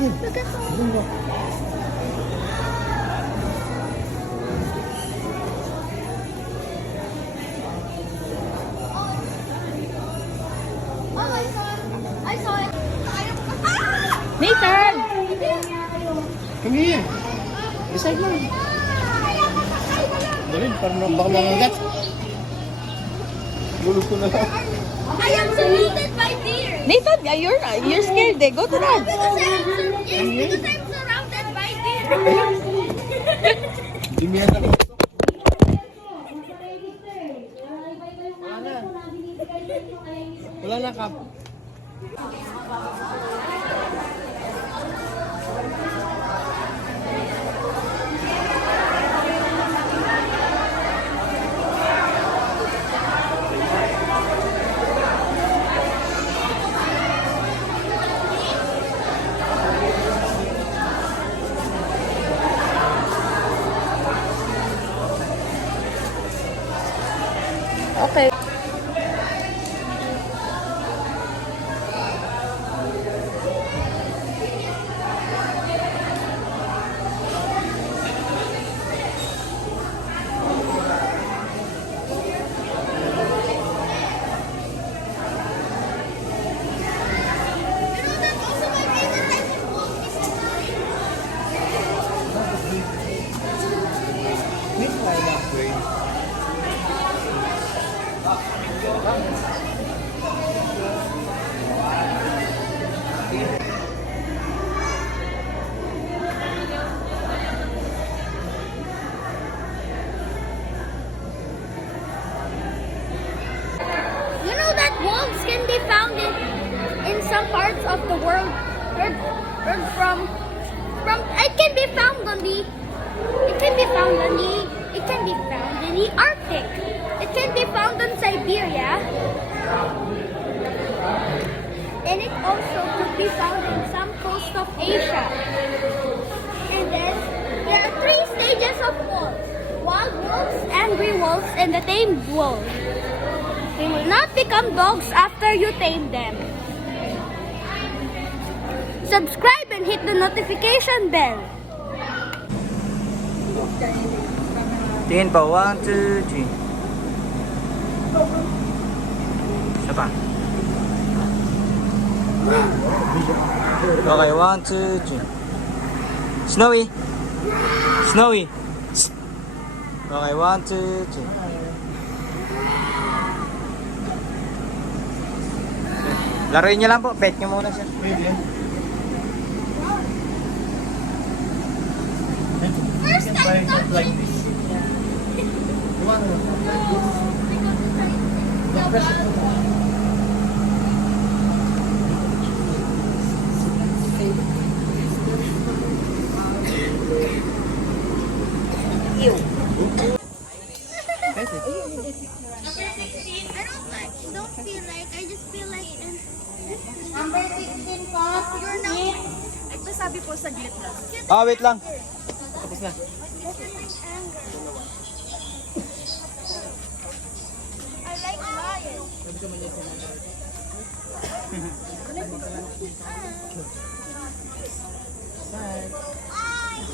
Look at that. I saw it. Nathan! Come here. Decide mo. Galing, parang baka mangagat. Lulog ko na lang. I am surrounded by deer. Nathan, you're scared eh. Go to that. Because I'm surrounded by deer. Hindi mo yan ako. Wala na kap. Okay. You know that wolves can be found in some parts of the world. Heard from it can be found on the Arctic. It can be found in Siberia. And it also could be found in some coast of Asia. And then there are 3 stages of wolves: wild wolves, angry wolves, and the tamed wolves. They will not become dogs after you tame them. Subscribe and hit the notification bell. Tingin pa, 1, 2, 3. Isa pa. Okay, 1, 2, 3. Snowy! Snowy! Okay, 1, 2, 3. Laruin niyo lang po, pet niyo muna siya. First time Like this. You want to? don't feel like, I just feel like number 16 po. You're not. Nagsasabi po saglit lang. Ah, wait lang. Tapos na. I like lions.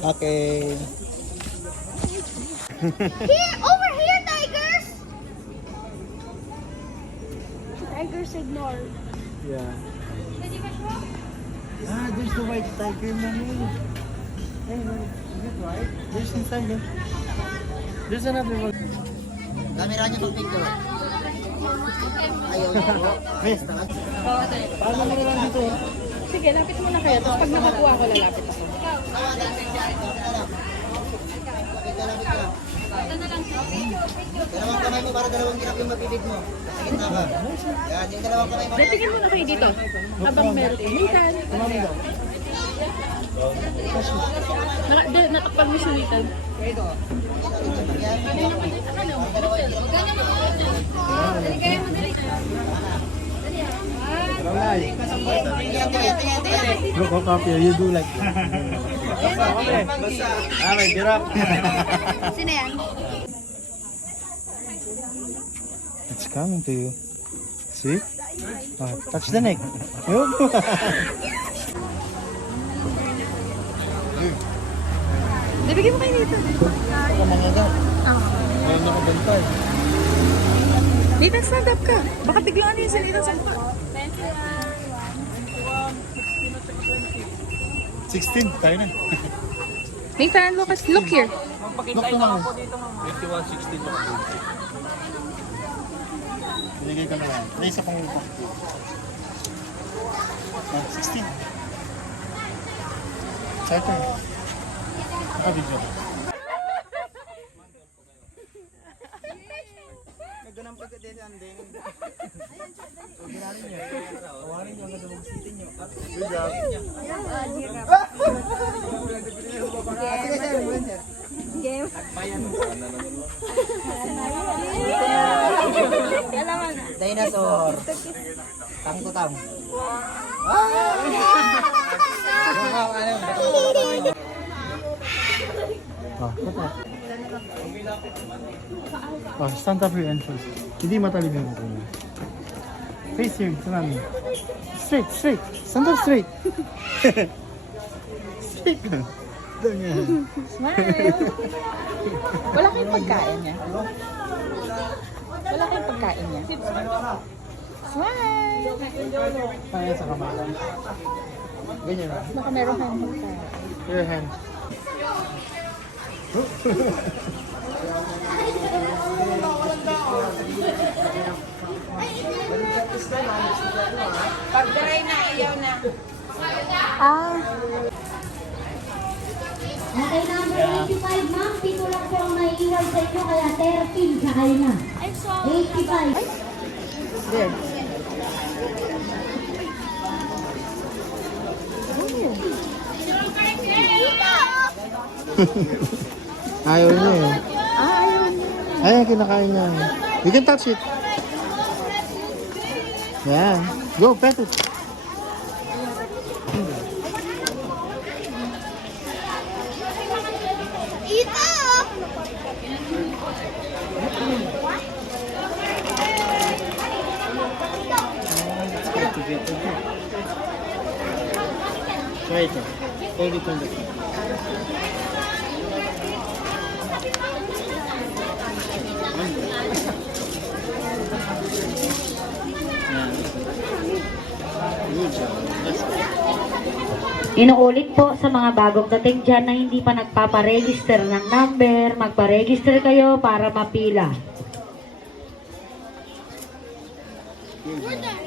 Okay. Here, over here, tigers. Tigers ignore. Yeah. Ah, there's the white tiger, mommy. Hey, is it white? There's inside there. There's another one. Camera niyo pag-picture. Ayaw niyo po. Miss, paano mo naman dito? Sige, lapit muna kayo. Tapos pag nakakuha ko, lalapit ako. Dalawang kamay mo para dalawang hirap yung mabibig mo. Sa gitna ka. Yan, yung dalawang kamay mo. Tingin muna kayo dito. Habang meron kayo. Nathan! Natakpan mo si Nathan. Look how copy you do like that. Ah, may giraffe. Sino yan? It's coming to you. See? Ah, touch the neck. Yup. Bibigyan mo kayo dito. Baka mangagat. Ayun ako banta eh. Nathan, stand up ka. Baka biglaan niya si Nathan sa mukha. 16, tayo na. Nathan, look here. Look naman. 51-16 na. Binigay ko na yan. May isa pang 16. Sa'yo. Nakabidyo. Ganang pagkatitanding. Good job. Dinosaur. Tang-tutang. Stand up here and face. Hindi matalim yung mukha niya. Face here, sa namin. Straight, straight. Stand up straight. Straight ka. Doon niya. Smile. Wala kayong pagkain niya. Wala kayong pagkain niya. Smile. Kaya sa kamay lang. Ganyan na. Baka meron kayong pagkain. Your hand. Okay, number 85, ma'am. Pito lang po ang naiiwan sa inyo, kaya 13 sakay na. I saw 85. There. Ayaw niya eh. Ayaw, kinakain niya. You can touch it. Yeah. Go, pet it. Ito! Try it. Hold it on the front. Good job. That's good. Inuulit po sa mga bagong dating dyan na hindi pa nagpaparegister ng number, magparegister kayo para mapila. We're done.